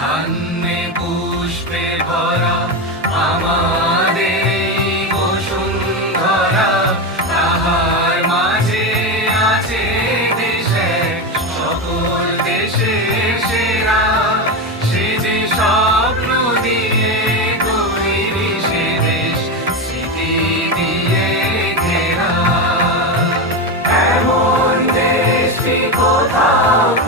ধান্যে পুষ্পে ভরা আমাদের এই বসুন্ধরা, তাহার মাঝে আছে দেশে সকল দেশের সেরা। সে যে স্বপ্ন দিয়ে তৈরি সে দেশ, স্মৃতি দিয়ে ঘেরা। এমন দেশটি কোথাও